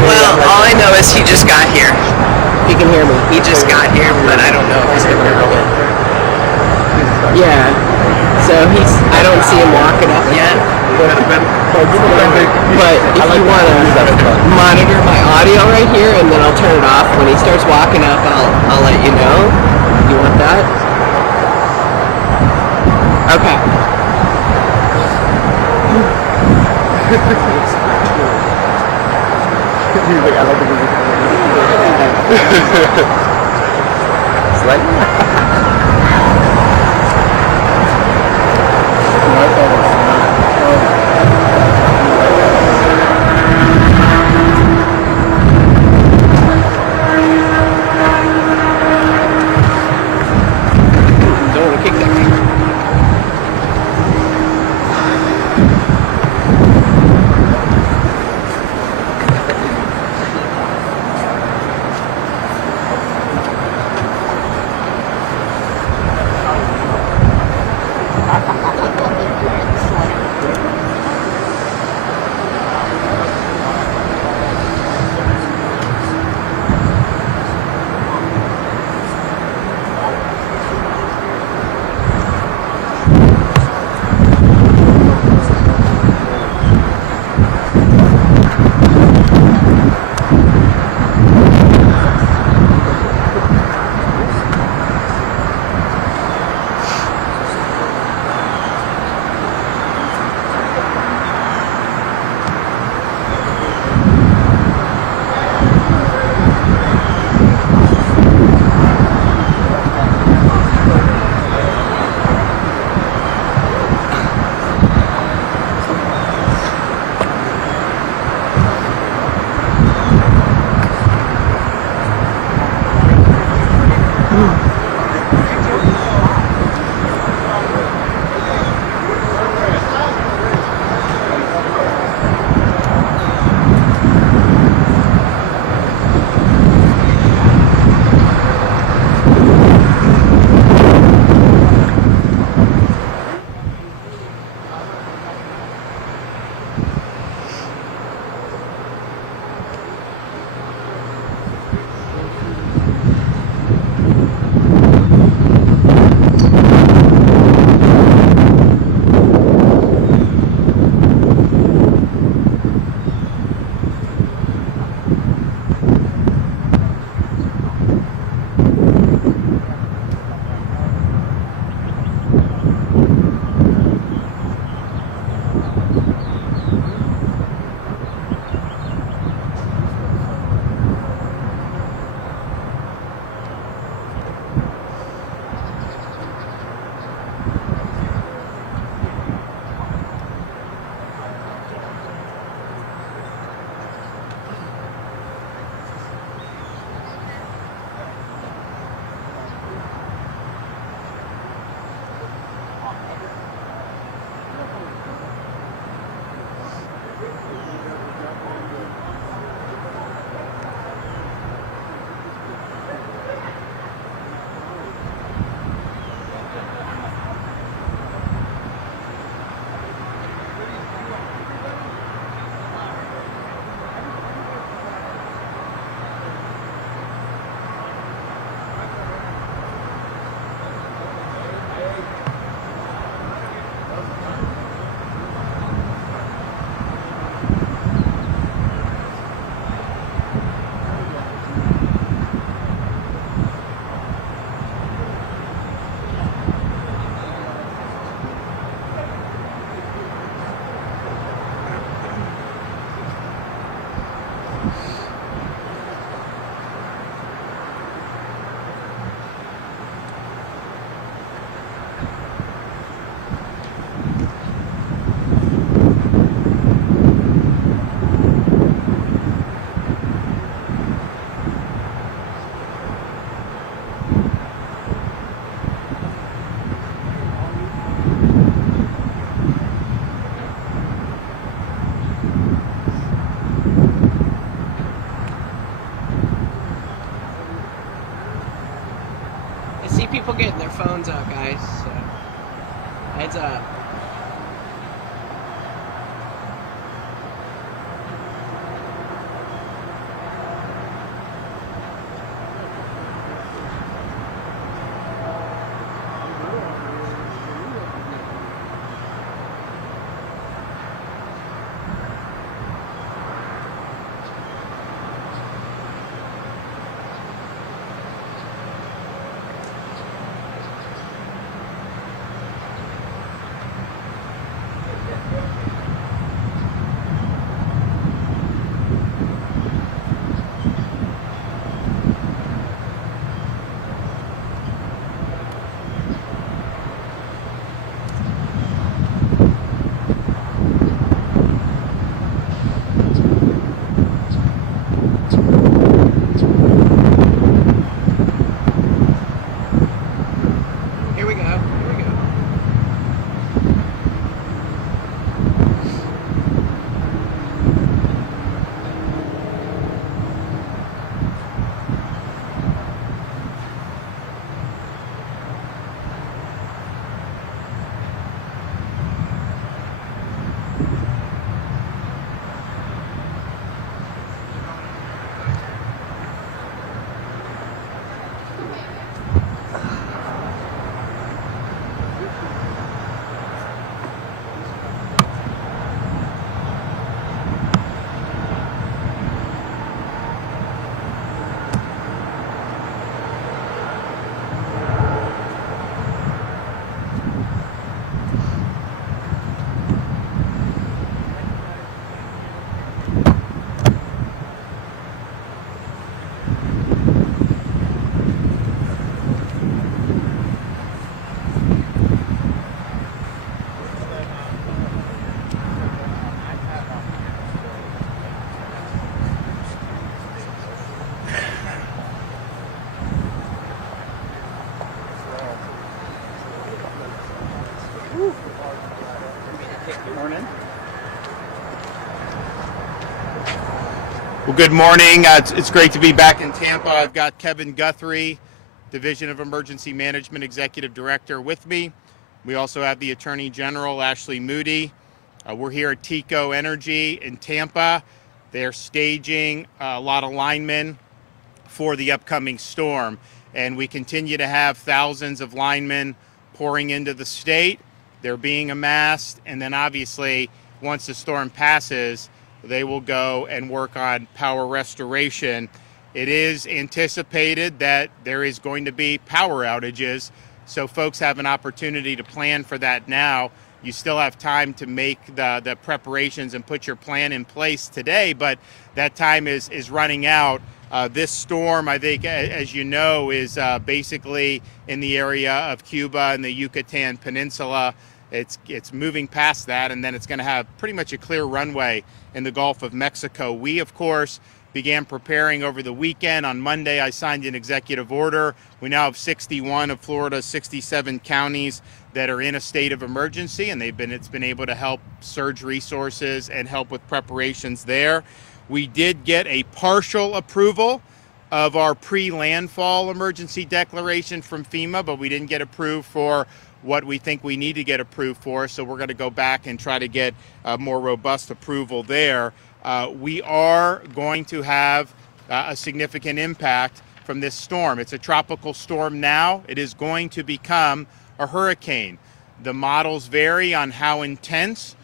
Well, all I know is he just got here. He can hear me. He just got here, but I don't know if he's going to hear me. Yeah. So I don't see him walking up yet. But if you want to monitor my audio right here, and then I'll turn it off when he starts walking up, I'll let you know. You want that? Okay. He's like, I like the movie. It's like... Don't want to kick that thing. I see people getting their phones out, guys, so heads up. Here we go. Well, good morning. It's great to be back in Tampa. I've got Kevin Guthrie, Division of Emergency Management Executive Director, with me. We also have the Attorney General, Ashley Moody. We're here at TECO Energy in Tampa. They're staging a lot of linemen for the upcoming storm, and we continue to have thousands of linemen pouring into the state. They're being amassed, and then obviously once the storm passes, they will go and work on power restoration. It is anticipated that there is going to be power outages, so folks have an opportunity to plan for that now. You still have time to make the preparations and put your plan in place today, but that time is running out. This storm, I think, as you know, is basically in the area of Cuba and the Yucatan Peninsula. It's moving past that, and then it's going to have pretty much a clear runway in the Gulf of Mexico. We, of course, began preparing over the weekend. On Monday, I signed an executive order. We now have 61 of Florida's 67 counties that are in a state of emergency, and it's been able to help surge resources and help with preparations there. We did get a partial approval of our pre-landfall emergency declaration from FEMA, but we didn't get approved for what we think we need to get approved for, so we're going to go back and try to get a more robust approval there. We are going to have a significant impact from this storm. It's a tropical storm now. It is going to become a hurricane. The models vary on how intense,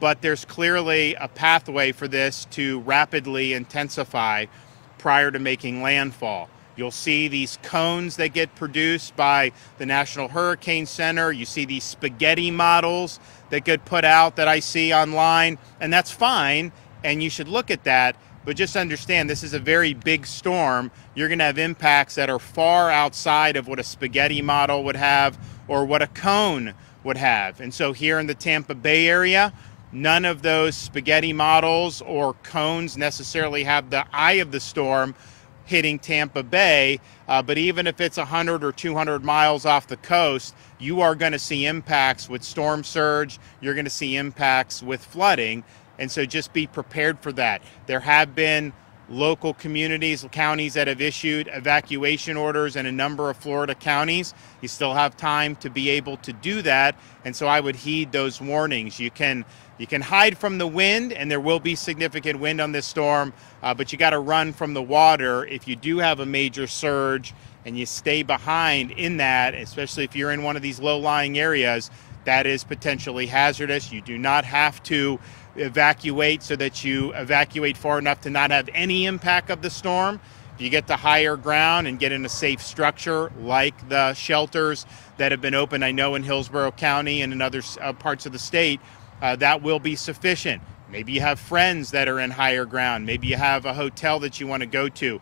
but there's clearly a pathway for this to rapidly intensify prior to making landfall. You'll see these cones that get produced by the National Hurricane Center. You see these spaghetti models that get put out that I see online, and that's fine, and you should look at that, but just understand this is a very big storm. You're going to have impacts that are far outside of what a spaghetti model would have or what a cone would have. And so here in the Tampa Bay area, none of those spaghetti models or cones necessarily have the eye of the storm, hitting Tampa Bay, but even if it's 100 or 200 miles off the coast, you are going to see impacts with storm surge. You're going to see impacts with flooding. And so just be prepared for that. There have been local communities, counties that have issued evacuation orders in a number of Florida counties. You still have time to be able to do that. And so I would heed those warnings. You can hide from the wind, and there will be significant wind on this storm, but you got to run from the water if you do have a major surge, and you stay behind in that, especially if you're in one of these low-lying areas. That is potentially hazardous. You do not have to evacuate so that you evacuate far enough to not have any impact of the storm. If you get to higher ground and get in a safe structure like the shelters that have been open, I know in Hillsborough County and in other parts of the state, that will be sufficient. Maybe you have friends that are in higher ground. Maybe you have a hotel that you want to go to.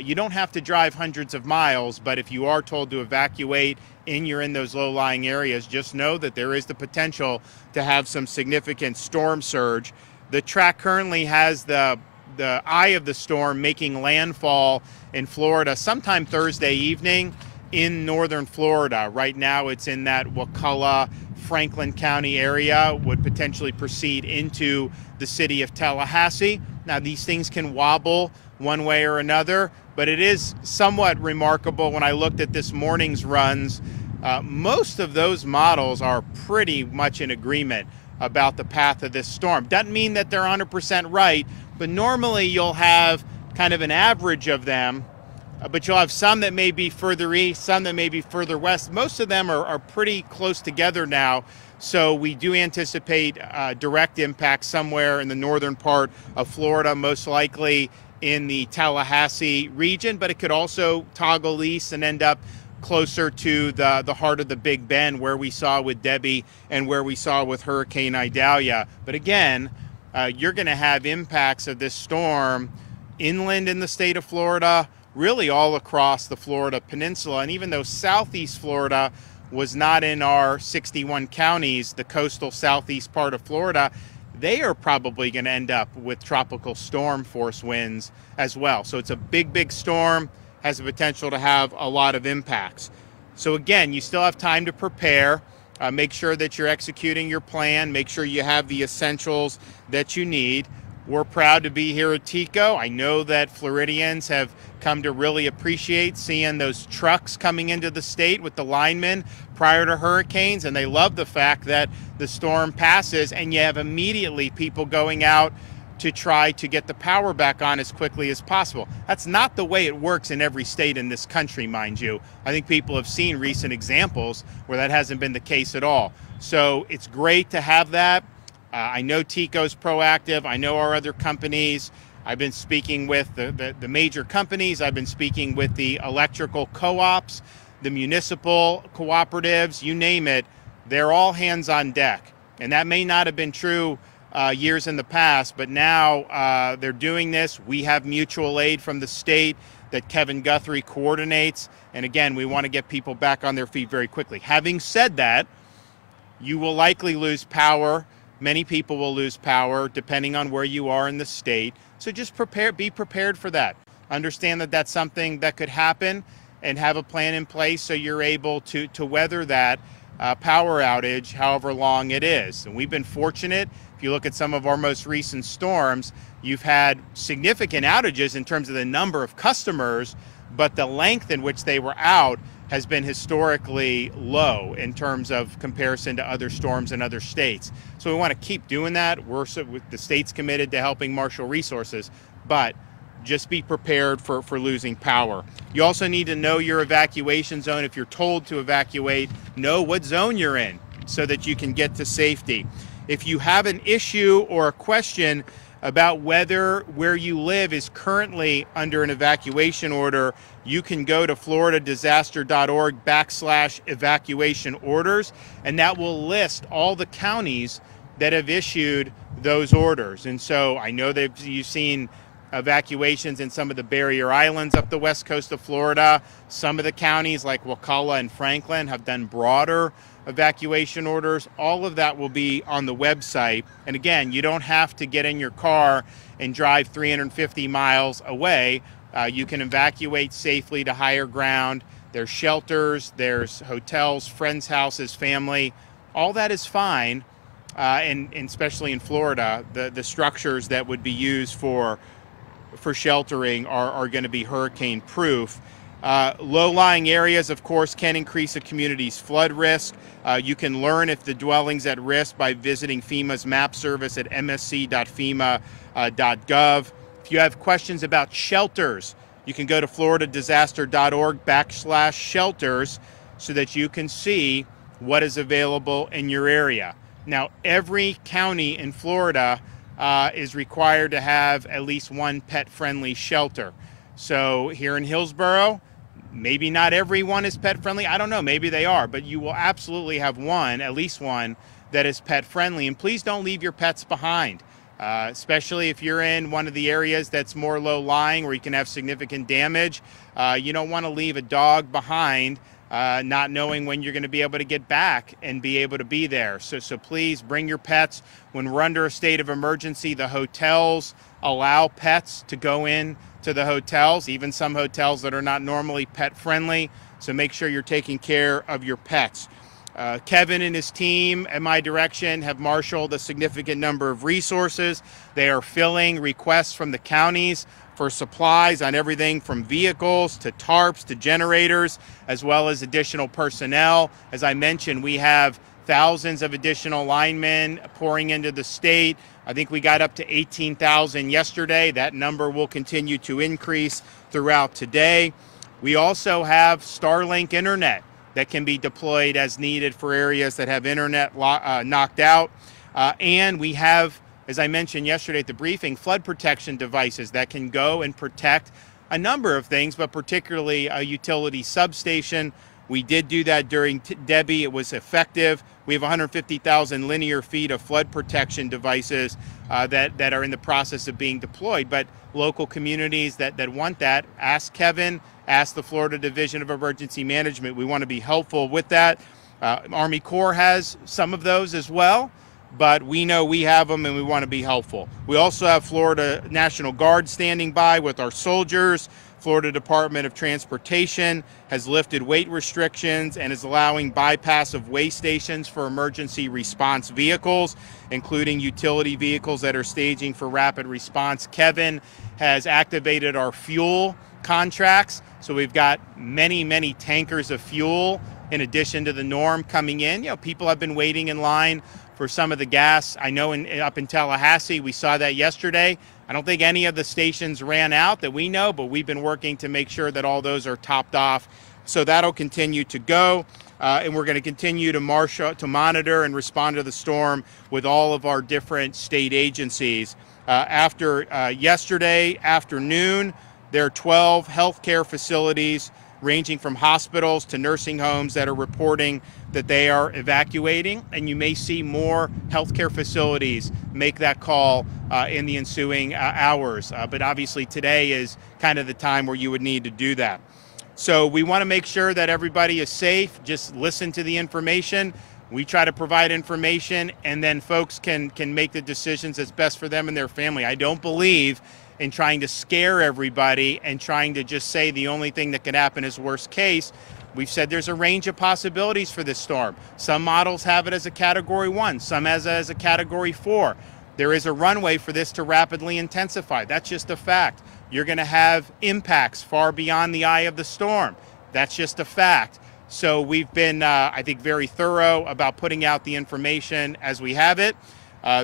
You don't have to drive hundreds of miles, but if you are told to evacuate and you're in those low-lying areas, just know that there is the potential to have some significant storm surge. The track currently has the eye of the storm making landfall in Florida sometime Thursday evening in northern Florida. Right now it's in that Wakulla, Franklin County area, would potentially proceed into the city of Tallahassee. Now these things can wobble one way or another, but it is somewhat remarkable when I looked at this morning's runs. Most of those models are pretty much in agreement about the path of this storm. Doesn't mean that they're 100% right, but normally you'll have kind of an average of them, but you'll have some that may be further east, some that may be further west. Most of them are pretty close together now, so we do anticipate direct impact somewhere in the northern part of Florida, most likely in the Tallahassee region, but it could also toggle east and end up closer to the heart of the Big Bend, where we saw with Debbie and where we saw with Hurricane Idalia. But again, you're going to have impacts of this storm inland in the state of Florida, really all across the Florida peninsula. And even though southeast Florida was not in our 61 counties, the coastal southeast part of Florida, they are probably going to end up with tropical storm force winds as well. So it's a big, big storm, has the potential to have a lot of impacts. So again, you still have time to prepare. Make sure that you're executing your plan. Make sure you have the essentials that you need. We're proud to be here at TECO. I know that Floridians have come to really appreciate seeing those trucks coming into the state with the linemen prior to hurricanes, and they love the fact that the storm passes and you have immediately people going out to try to get the power back on as quickly as possible. That's not the way it works in every state in this country, mind you. I think people have seen recent examples where that hasn't been the case at all. So it's great to have that. I know TECO's proactive. I know our other companies. I've been speaking with the major companies. I've been speaking with the electrical co-ops, the municipal cooperatives, you name it. They're all hands on deck. And that may not have been true years in the past, but now they're doing this. We have mutual aid from the state that Kevin Guthrie coordinates. And again, we want to get people back on their feet very quickly. Having said that, you will likely lose power. Many people will lose power depending on where you are in the state. So just be prepared for that. Understand that that's something that could happen and have a plan in place so you're able to weather that power outage, however long it is. And we've been fortunate. If you look at some of our most recent storms, you've had significant outages in terms of the number of customers, but the length in which they were out has been historically low in terms of comparison to other storms in other states. So we want to keep doing that. The state's committed to helping marshal resources, but just be prepared for losing power. You also need to know your evacuation zone. If you're told to evacuate, know what zone you're in so that you can get to safety. If you have an issue or a question about whether where you live is currently under an evacuation order, you can go to floridadisaster.org/evacuation orders, and that will list all the counties that have issued those orders. And so I know that you've seen evacuations in some of the barrier islands up the west coast of Florida. Some of the counties like Wakulla and Franklin have done broader evacuation orders. All of that will be on the website. And again, you don't have to get in your car and drive 350 miles away. You can evacuate safely to higher ground. There's shelters, there's hotels, friends' houses, family. All that is fine, and especially in Florida, the structures that would be used for sheltering are going to be hurricane proof. Low-lying areas, of course, can increase a community's flood risk. You can learn if the dwelling's at risk by visiting FEMA's map service at msc.fema.gov. If you have questions about shelters, you can go to floridadisaster.org/shelters so that you can see what is available in your area. Now, every county in Florida is required to have at least one pet-friendly shelter. So here in Hillsborough, maybe not everyone is pet-friendly. I don't know, maybe they are, but you will absolutely have one, at least one, that is pet-friendly. And please don't leave your pets behind, especially if you're in one of the areas that's more low-lying where you can have significant damage. You don't want to leave a dog behind not knowing when you're going to be able to get back and be able to be there. So please bring your pets. When we're under a state of emergency, the hotels allow pets to go in to the hotels, even some hotels that are not normally pet friendly. So make sure you're taking care of your pets. Kevin and his team at my direction have marshaled a significant number of resources. They are filling requests from the counties for supplies on everything from vehicles to tarps to generators, as well as additional personnel. As I mentioned, we have thousands of additional linemen pouring into the state. I think we got up to 18,000 yesterday. That number will continue to increase throughout today. We also have Starlink internet that can be deployed as needed for areas that have internet knocked out. And we have, as I mentioned yesterday at the briefing, flood protection devices that can go and protect a number of things, but particularly a utility substation. We did do that during Debbie. It was effective. We have 150,000 linear feet of flood protection devices that are in the process of being deployed. But local communities that want that, ask Kevin, ask the Florida Division of Emergency Management. We want to be helpful with that. Army Corps has some of those as well, but we know we have them and we want to be helpful. We also have Florida National Guard standing by with our soldiers. Florida Department of Transportation has lifted weight restrictions and is allowing bypass of way stations for emergency response vehicles, including utility vehicles that are staging for rapid response. Kevin has activated our fuel contracts, so we've got many tankers of fuel in addition to the norm coming in. You know, people have been waiting in line for some of the gas. I know up in Tallahassee, we saw that yesterday. I don't think any of the stations ran out that we know, but we've been working to make sure that all those are topped off. So that'll continue to go, and we're going to continue to monitor and respond to the storm with all of our different state agencies. After yesterday afternoon, there are 12 healthcare facilities ranging from hospitals to nursing homes that are reporting that they are evacuating, and you may see more healthcare facilities make that call in the ensuing hours. But obviously today is kind of the time where you would need to do that. So we want to make sure that everybody is safe. Just listen to the information. We try to provide information, and then folks can make the decisions that's best for them and their family. I don't believe in trying to scare everybody and trying to just say the only thing that could happen is worst case. We've said there's a range of possibilities for this storm. Some models have it as a Category 1, some as a Category 4. There is a runway for this to rapidly intensify. That's just a fact. You're going to have impacts far beyond the eye of the storm. That's just a fact. So we've been, I think, very thorough about putting out the information as we have it.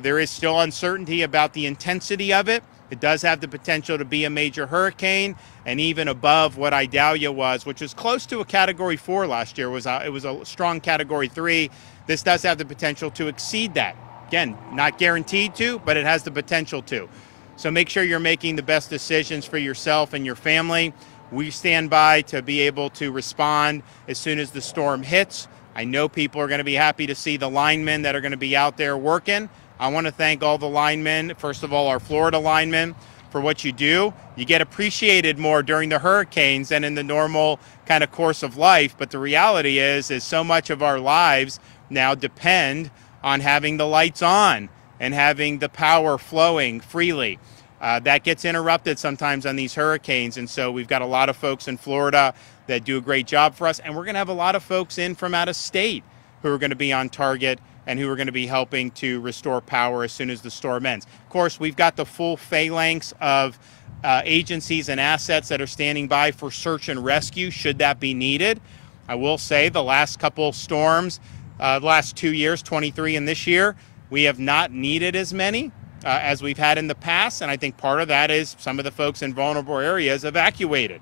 There is still uncertainty about the intensity of it. It does have the potential to be a major hurricane, and even above what Idalia was, which was close to a Category 4 last year. It was a strong Category 3. This does have the potential to exceed that. Again, not guaranteed to, but it has the potential to. So make sure you're making the best decisions for yourself and your family. We stand by to be able to respond as soon as the storm hits. I know people are going to be happy to see the linemen that are going to be out there working. I want to thank all the linemen, first of all, our Florida linemen, for what you do. You get appreciated more during the hurricanes than in the normal kind of course of life. But the reality is so much of our lives now depend on having the lights on and having the power flowing freely. That gets interrupted sometimes on these hurricanes, and so we've got a lot of folks in Florida that do a great job for us, and we're going to have a lot of folks in from out of state who are going to be on target and who are going to be helping to restore power as soon as the storm ends. Of course, we've got the full phalanx of agencies and assets that are standing by for search and rescue should that be needed. I will say the last couple storms, the last 2 years, 23 and this year, we have not needed as many as we've had in the past, and I think part of that is some of the folks in vulnerable areas evacuated.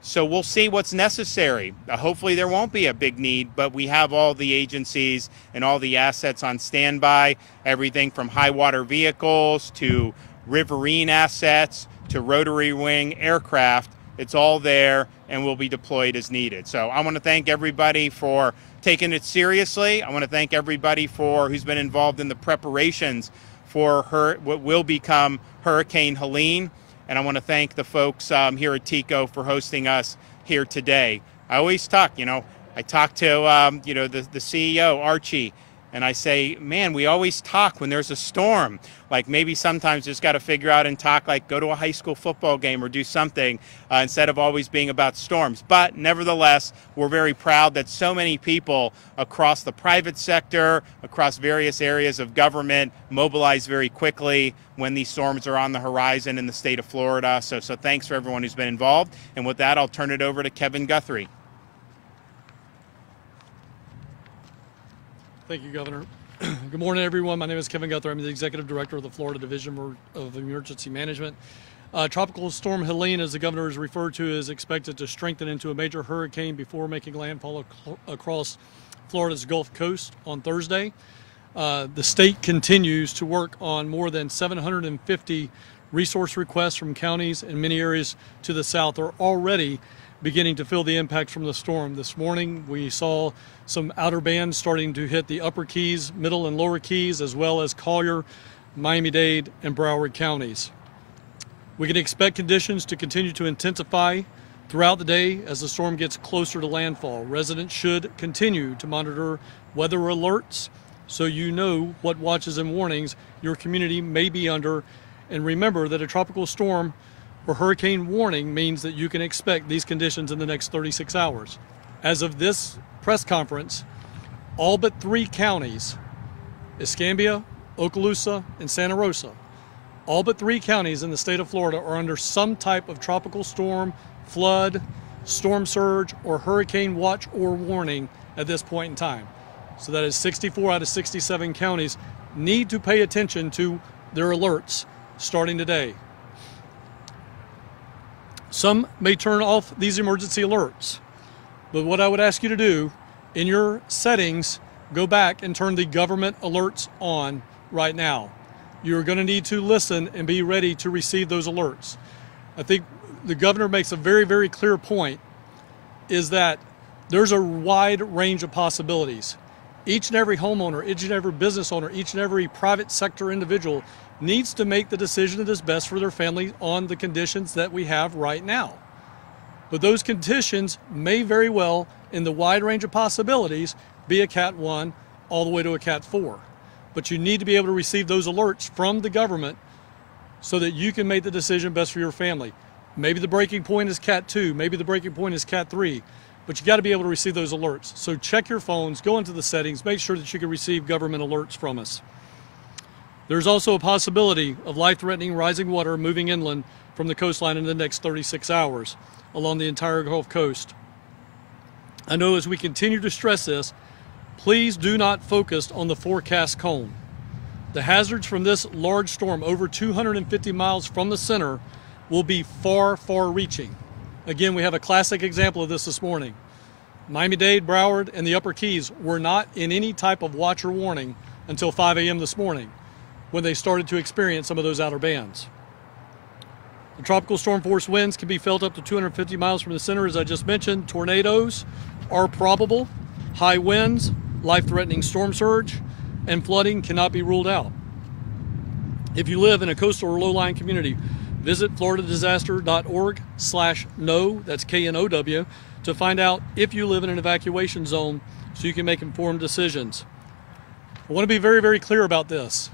So we'll see what's necessary. Hopefully there won't be a big need, but we have all the agencies and all the assets on standby, everything from high water vehicles to riverine assets to rotary wing aircraft. It's all there and will be deployed as needed. So I want to thank everybody for taking it seriously. I want to thank everybody who's been involved in the preparations for what will become Hurricane Helene. And I want to thank the folks here at TECO for hosting us here today. I always talk, I talk to, the CEO, Archie, and I say, man, we always talk when there's a storm. Like maybe sometimes just got to figure out and talk, like go to a high school football game or do something instead of always being about storms. But nevertheless, we're very proud that so many people across the private sector, across various areas of government, mobilize very quickly when these storms are on the horizon in the state of Florida. So thanks for everyone who's been involved. And with that, I'll turn it over to Kevin Guthrie. Thank you, Governor. Good morning, everyone. My name is Kevin Guthrie. I'm the Executive Director of the Florida Division of Emergency Management. Tropical Storm Helene, as the Governor has referred to, is expected to strengthen into a major hurricane before making landfall across Florida's Gulf Coast on Thursday. The state continues to work on more than 750 resource requests from counties, and many areas to the south are already beginning to feel the impact from the storm. This morning we saw some outer bands starting to hit the upper Keys, middle and lower Keys, as well as Collier, Miami-Dade, and Broward counties. We can expect conditions to continue to intensify throughout the day as the storm gets closer to landfall. Residents should continue to monitor weather alerts so you know what watches and warnings your community may be under, and remember that a tropical storm or hurricane warning means that you can expect these conditions in the next 36 hours. As of this press conference, all but 3 counties, Escambia, Okaloosa, and Santa Rosa, all but 3 counties in the state of Florida are under some type of tropical storm, flood, storm surge, or hurricane watch or warning at this point in time. So that is 64 out of 67 counties need to pay attention to their alerts starting today. Some may turn off these emergency alerts, but what I would ask you to do in your settings, go back and turn the government alerts on right now. You're going to need to listen and be ready to receive those alerts. I think the governor makes a very, very clear point, is that there's a wide range of possibilities. Each and every homeowner, each and every business owner, each and every private sector individual needs to make the decision that is best for their family on the conditions that we have right now. But those conditions may very well, in the wide range of possibilities, be a Cat 1 all the way to a Cat 4. But you need to be able to receive those alerts from the government so that you can make the decision best for your family. Maybe the breaking point is Cat 2, maybe the breaking point is Cat 3, but you got to be able to receive those alerts. So check your phones, go into the settings, make sure that you can receive government alerts from us. There's also a possibility of life-threatening rising water moving inland from the coastline in the next 36 hours along the entire Gulf Coast. I know as we continue to stress this, please do not focus on the forecast cone. The hazards from this large storm, over 250 miles from the center, will be far, far-reaching. Again, we have a classic example of this morning. Miami-Dade, Broward, and the Upper Keys were not in any type of watch or warning until 5 a.m. this morning, when they started to experience some of those outer bands. The tropical storm force winds can be felt up to 250 miles from the center, as I just mentioned. Tornadoes are probable. High winds, life-threatening storm surge, and flooding cannot be ruled out. If you live in a coastal or low-lying community, visit floridadisaster.org/know, that's KNOW, to find out if you live in an evacuation zone so you can make informed decisions. I want to be very, very clear about this.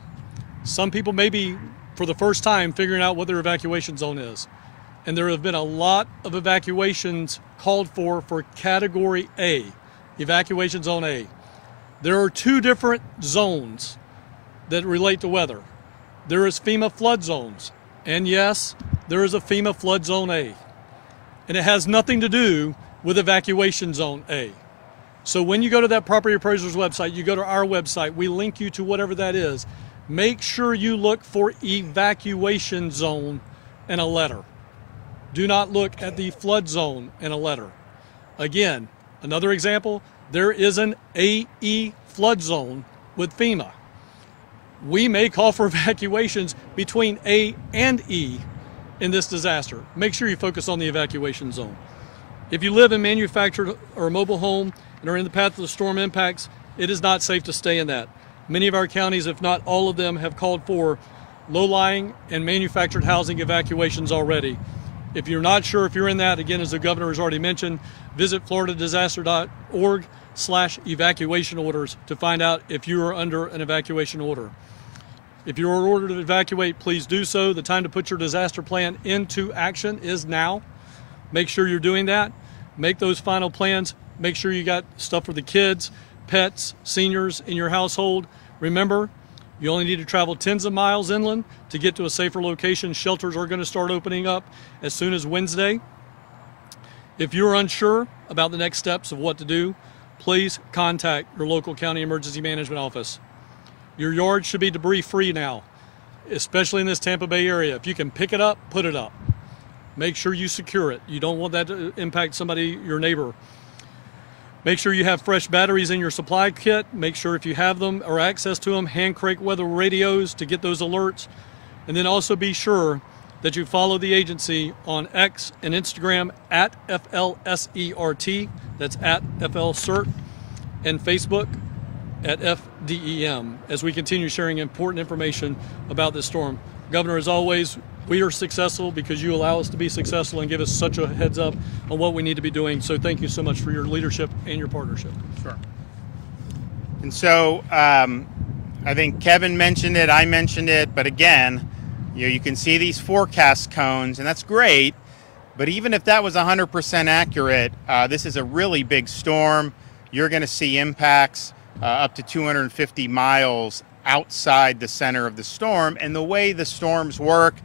Some people may be for the first time figuring out what their evacuation zone is. And there have been a lot of evacuations called for Category A, Evacuation Zone A. There are two different zones that relate to weather. There is FEMA flood zones, and yes, there is a FEMA flood zone A. And it has nothing to do with Evacuation Zone A. So when you go to that property appraiser's website, you go to our website, we link you to whatever that is. Make sure you look for Evacuation Zone in a letter. Do not look at the flood zone in a letter. Again, another example, there is an AE flood zone with FEMA. We may call for evacuations between A and E in this disaster. Make sure you focus on the evacuation zone. If you live in manufactured or a mobile home and are in the path of the storm impacts, it is not safe to stay in that. Many of our counties, if not all of them, have called for low-lying and manufactured housing evacuations already. If you're not sure if you're in that, again, as the governor has already mentioned, visit floridadisaster.org/evacuation orders to find out if you are under an evacuation order. If you are ordered to evacuate, please do so. The time to put your disaster plan into action is now. Make sure you're doing that. Make those final plans. Make sure you got stuff for the kids, pets, seniors in your household. Remember, you only need to travel tens of miles inland to get to a safer location. Shelters are going to start opening up as soon as Wednesday. If you're unsure about the next steps of what to do, please contact your local county emergency management office. Your yard should be debris-free now, especially in this Tampa Bay area. If you can pick it up, put it up. Make sure you secure it. You don't want that to impact somebody, your neighbor. Make sure you have fresh batteries in your supply kit. Make sure if you have them or access to them, hand crank weather radios to get those alerts. And then also be sure that you follow the agency on X and Instagram at FLSERT, that's at FLCERT, and Facebook at FDEM, as we continue sharing important information about this storm. Governor, as always, we are successful because you allow us to be successful and give us such a heads up on what we need to be doing. So thank you so much for your leadership and your partnership. Sure. And so I think Kevin mentioned it, I mentioned it, but again, you can see these forecast cones, and that's great. But even if that was 100% accurate, this is a really big storm. You're going to see impacts up to 250 miles outside the center of the storm. And the way the storms work,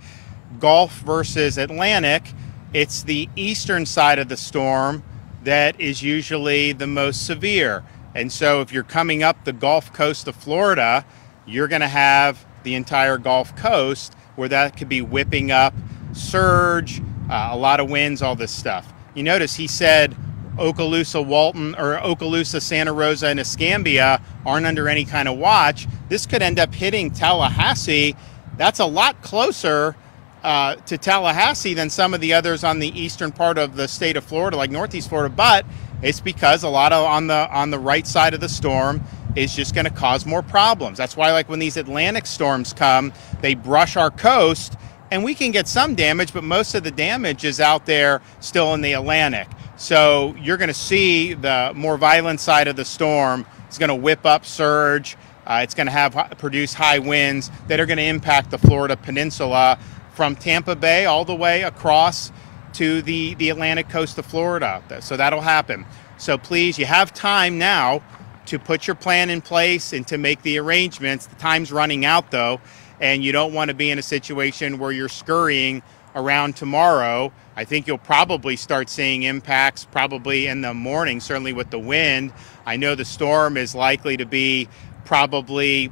Gulf versus Atlantic, it's the eastern side of the storm that is usually the most severe. And so if you're coming up the Gulf Coast of Florida, you're going to have the entire Gulf Coast where that could be whipping up surge, a lot of winds, all this stuff. You notice he said Okaloosa, Walton, or Okaloosa, Santa Rosa, and Escambia aren't under any kind of watch. This could end up hitting Tallahassee. That's a lot closer to Tallahassee than some of the others on the eastern part of the state of Florida, like Northeast Florida, but it's because a lot of on the right side of the storm is just going to cause more problems. That's why, like, when these Atlantic storms come, they brush our coast, and we can get some damage, but most of the damage is out there still in the Atlantic. So you're going to see the more violent side of the storm. It's going to whip up surge. It's going to produce high winds that are going to impact the Florida Peninsula from Tampa Bay all the way across to the Atlantic coast of Florida. So that'll happen. So please, you have time now to put your plan in place and to make the arrangements. The time's running out, though, and you don't want to be in a situation where you're scurrying around tomorrow. I think you'll probably start seeing impacts probably in the morning, certainly with the wind. I know the storm is likely to be probably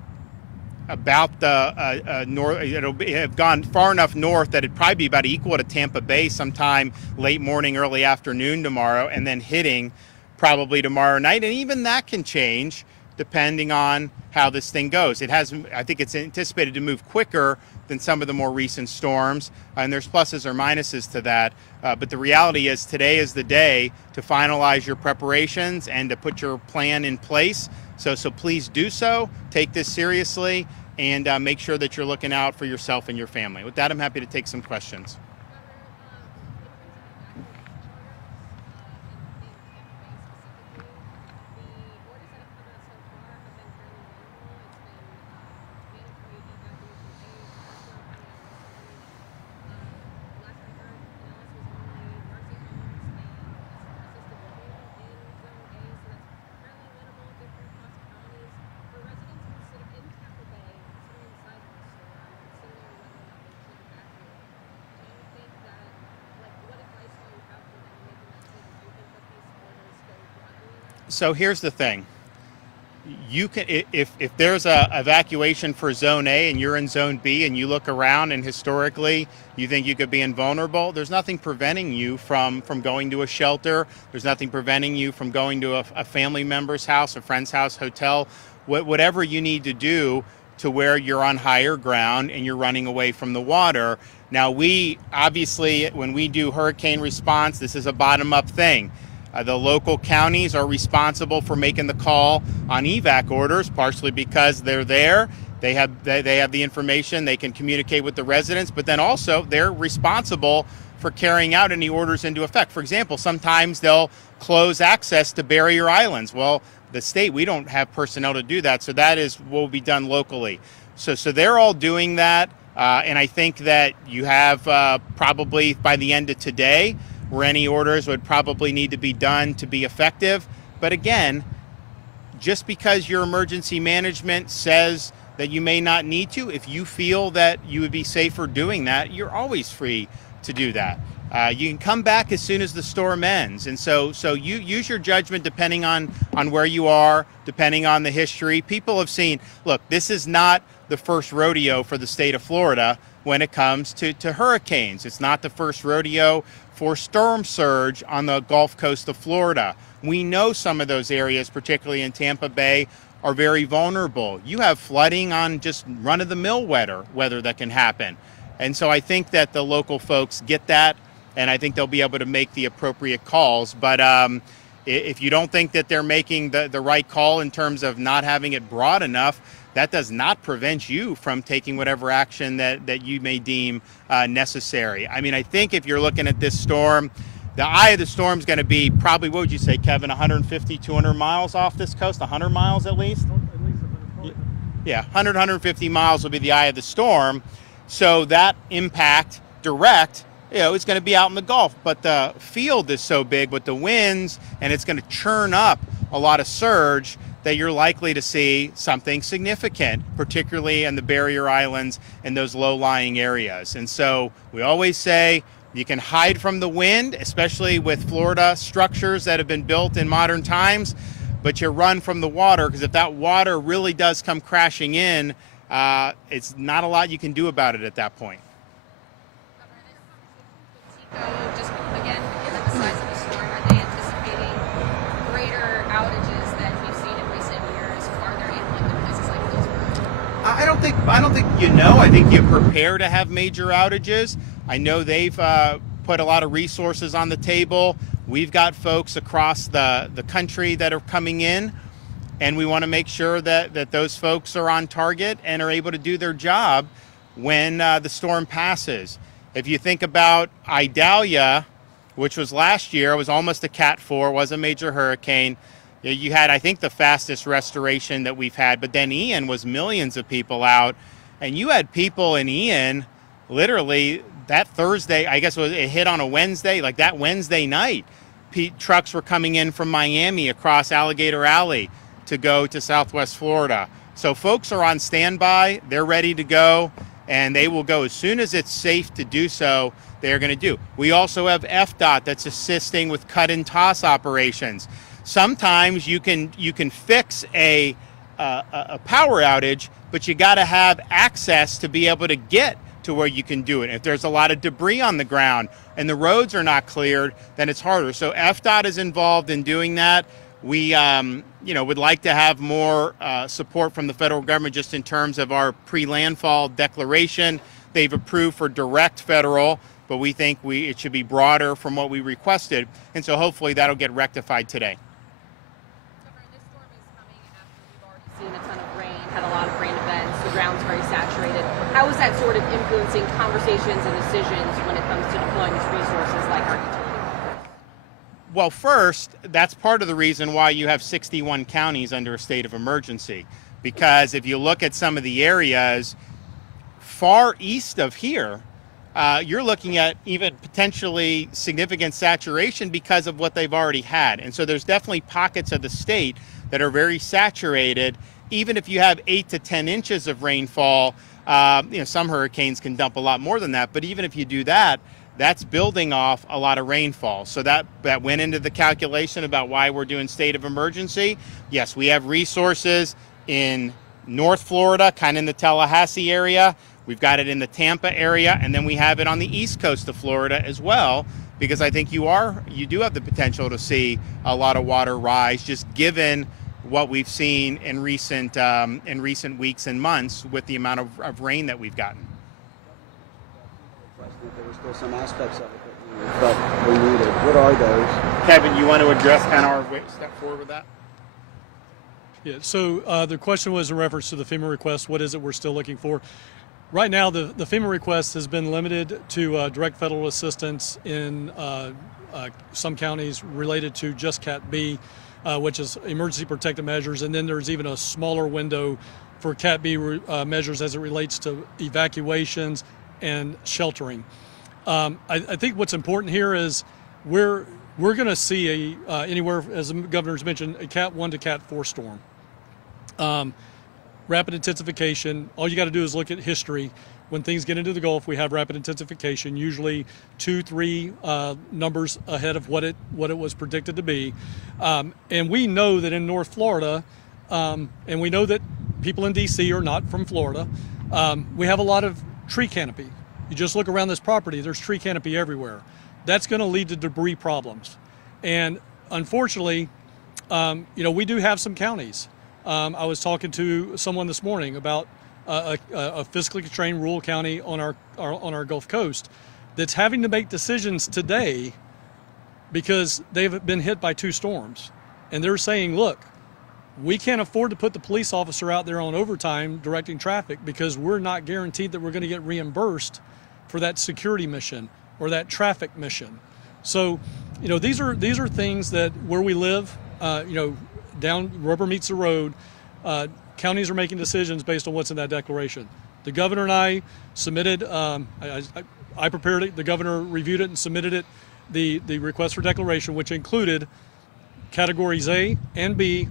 about the north. It'll have gone far enough north that it'd probably be about equal to Tampa Bay sometime late morning, early afternoon tomorrow, and then hitting probably tomorrow night. And even that can change depending on how this thing goes. I think it's anticipated to move quicker than some of the more recent storms, and there's pluses or minuses to that. But the reality is today is the day to finalize your preparations and to put your plan in place. So please do so. Take this seriously and make sure that you're looking out for yourself and your family. With that, I'm happy to take some questions. So here's the thing. You can, if there's a evacuation for zone A and you're in zone B and you look around and historically you think you could be invulnerable, there's nothing preventing you from going to a shelter. There's nothing preventing you from going to a family member's house, a friend's house, hotel, whatever you need to do to where you're on higher ground and you're running away from the water. Now, we obviously, when we do hurricane response, this is a bottom-up thing. The local counties are responsible for making the call on evac orders, partially because they're there. They have the information. They can communicate with the residents, but then also they're responsible for carrying out any orders into effect. For example, sometimes they'll close access to barrier islands. Well, the state, we don't have personnel to do that, so that will be done locally. So they're all doing that, and I think that you have probably by the end of today, where any orders would probably need to be done to be effective. But again, just because your emergency management says that you may not need to, if you feel that you would be safer doing that, you're always free to do that. You can come back as soon as the storm ends. And so you use your judgment depending on where you are, depending on the history. People have seen, look, this is not the first rodeo for the state of Florida when it comes to hurricanes. It's not the first rodeo for storm surge on the Gulf Coast of Florida. We know some of those areas, particularly in Tampa Bay, are very vulnerable. You have flooding on just run-of-the-mill weather that can happen. And so I think that the local folks get that, and I think they'll be able to make the appropriate calls. But if you don't think that they're making the right call in terms of not having it broad enough, that does not prevent you from taking whatever action that you may deem necessary. I mean, I think if you're looking at this storm, the eye of the storm is going to be probably, what would you say, Kevin, 150, 200 miles off this coast, 100 miles at least? Yeah, 100, 150 miles will be the eye of the storm. So that impact direct, it's going to be out in the Gulf. But the field is so big with the winds, and it's going to churn up a lot of surge, that you're likely to see something significant, particularly in the barrier islands and those low-lying areas. And so we always say you can hide from the wind, especially with Florida structures that have been built in modern times, but you run from the water, because if that water really does come crashing in, it's not a lot you can do about it at that point. Just again, given the size of the storm, are they anticipating greater outages than we've seen in recent years? Are there in places like Hillsborough? I don't think I think you prepare to have major outages. I know they've put a lot of resources on the table. We've got folks across the country that are coming in, and we want to make sure that those folks are on target and are able to do their job when the storm passes. If you think about Idalia, which was last year, it was almost a Cat 4, was a major hurricane. You had, I think, the fastest restoration that we've had, but then Ian was millions of people out, and you had people in Ian literally that Thursday, I guess it hit on a Wednesday, like that Wednesday night, trucks were coming in from Miami across Alligator Alley to go to Southwest Florida. So folks are on standby, they're ready to go, and they will go as soon as it's safe to do so. They're going to do. We also have FDOT that's assisting with cut and toss operations. Sometimes you can fix a power outage, but you got to have access to be able to get to where you can do it. If there's a lot of debris on the ground and the roads are not cleared, then it's harder. So FDOT is involved in doing that. We would like to have more support from the federal government just in terms of our pre-landfall declaration. They've approved for direct federal, but we think it should be broader from what we requested. And so hopefully that'll get rectified today. This storm is coming after we've already seen a ton of rain, had a lot of rain events, the ground's very saturated. How is that sort of influencing conversations and decisions when it comes to deploying these resources like our utility? Well, first, that's part of the reason why you have 61 counties under a state of emergency. Because if you look at some of the areas far east of here, you're looking at even potentially significant saturation because of what they've already had. And so there's definitely pockets of the state that are very saturated. Even if you have 8 to 10 inches of rainfall, some hurricanes can dump a lot more than that. But even if you do that, that's building off a lot of rainfall. So that went into the calculation about why we're doing state of emergency. Yes, we have resources in North Florida, kind of in the Tallahassee area. We've got it in the Tampa area, and then we have it on the east coast of Florida as well, because I think you do have the potential to see a lot of water rise, just given what we've seen in recent weeks and months with the amount of rain that we've gotten. There were still some aspects of it that we felt we needed. What are those? Kevin, you want to address kind of our step forward with that? Yeah, so the question was in reference to the FEMA request. What is it we're still looking for? Right now, the FEMA request has been limited to direct federal assistance in some counties related to just Cat B, which is emergency protective measures, and then there's even a smaller window for Cat B measures as it relates to evacuations and sheltering. I think what's important here is we're going to see anywhere, as the governor's mentioned, a Cat 1 to Cat 4 storm. Rapid intensification, all you got to do is look at history. When things get into the Gulf, we have rapid intensification, usually 2-3 numbers ahead of what it was predicted to be. And we know that in North Florida, and we know that people in D.C. are not from Florida, we have a lot of tree canopy. You just look around this property, there's tree canopy everywhere. That's going to lead to debris problems. And unfortunately, we do have some counties. I was talking to someone this morning about a fiscally constrained rural county on our Gulf Coast that's having to make decisions today because they've been hit by 2 storms. And they're saying, look, we can't afford to put the police officer out there on overtime directing traffic because we're not guaranteed that we're going to get reimbursed for that security mission or that traffic mission. So, these are things that where we live, down rubber meets the road, counties are making decisions based on what's in that declaration. The governor and I submitted, I prepared it, the governor reviewed it and submitted it, the request for declaration, which included categories A and B,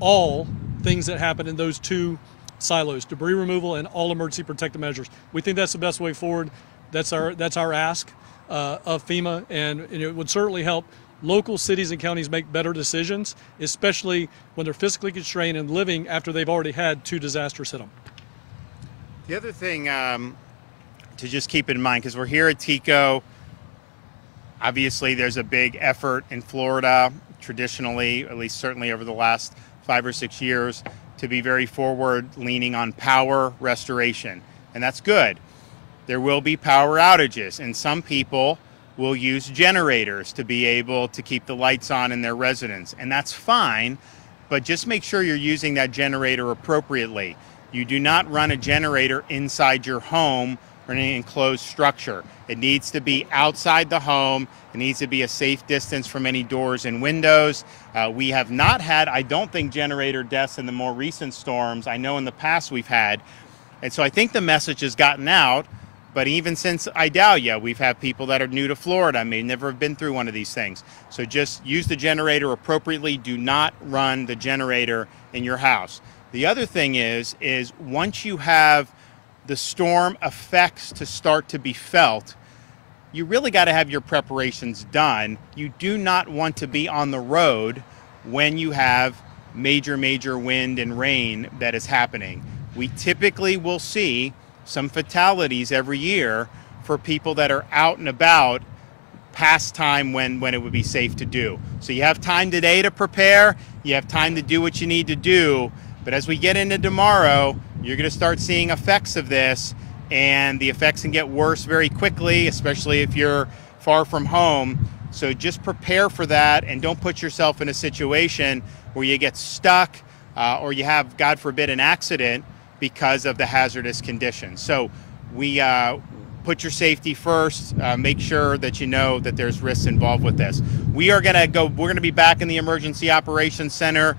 all things that happen in those 2 silos, debris removal and all emergency protective measures. We think that's the best way forward. That's our ask of FEMA, and it would certainly help local cities and counties make better decisions, especially when they're fiscally constrained and living after they've already had 2 disasters hit them. The other thing to just keep in mind, because we're here at TECO, obviously there's a big effort in Florida, traditionally, at least certainly over the last 5 or 6 years, to be very forward leaning on power restoration. And that's good. There will be power outages, and some people will use generators to be able to keep the lights on in their residence. And that's fine, but just make sure you're using that generator appropriately. You do not run a generator inside your home or in an enclosed structure. It needs to be outside the home. It needs to be a safe distance from any doors and windows. We have not had, I don't think, generator deaths in the more recent storms. I know in the past we've had. And so I think the message has gotten out. But even since Idalia, we've had people that are new to Florida, may never have been through one of these things. So just use the generator appropriately. Do not run the generator in your house. The other thing is once you have the storm effects to start to be felt, you really got to have your preparations done. You do not want to be on the road when you have major wind and rain that is happening. We typically will see some fatalities every year for people that are out and about past time when it would be safe to do. So you have time today to prepare, you have time to do what you need to do, but as we get into tomorrow, you're going to start seeing effects of this, and the effects can get worse very quickly, especially if you're far from home. So just prepare for that, and don't put yourself in a situation where you get stuck or you have, God forbid, an accident because of the hazardous conditions. So we put your safety first, make sure that you know that there's risks involved with this. We're gonna be back in the Emergency Operations Center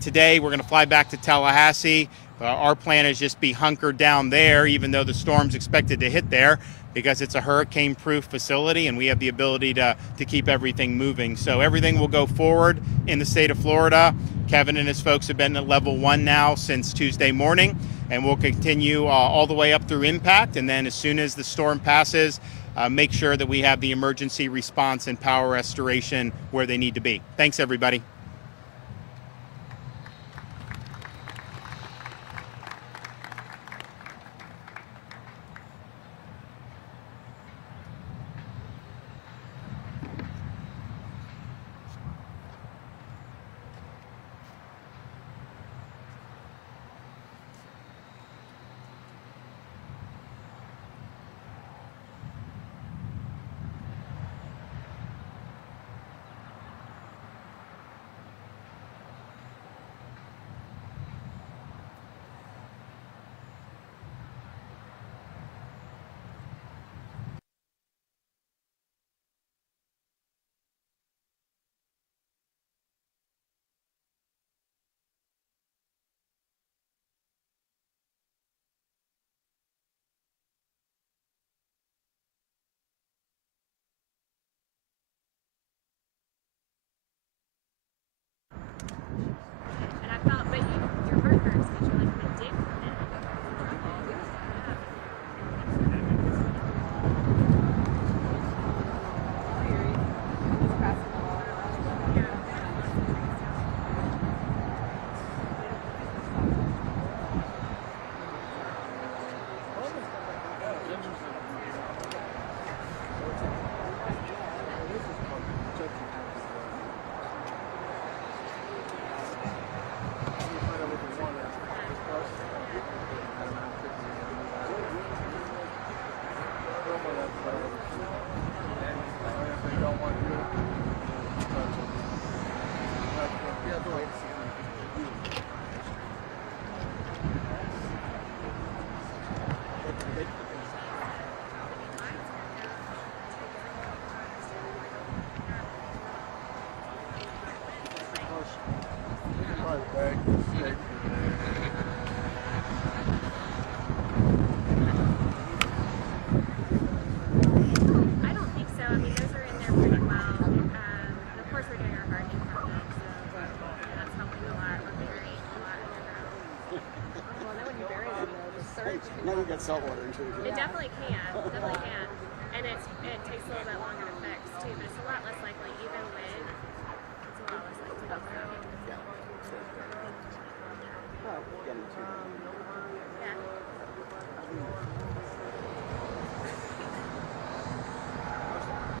today. We're gonna fly back to Tallahassee. Our plan is just be hunkered down there, even though the storm's expected to hit there, because it's a hurricane-proof facility and we have the ability to keep everything moving. So everything will go forward in the state of Florida. Kevin and his folks have been at level 1 now since Tuesday morning, and we'll continue all the way up through impact. And then as soon as the storm passes, make sure that we have the emergency response and power restoration where they need to be. Thanks, everybody. And I felt, but your heart hurts because you're like, my dick. I don't think so. I mean, those are in there pretty well. Of course, we're doing our hardening project, so that's helping a lot. We're burying a lot underground. Well, then when you bury them, the surge. Now you got salt water into it. It definitely can. Definitely can. And it takes a little bit longer to fix, too, but it's a lot less likely, even when it's a lot less likely to go.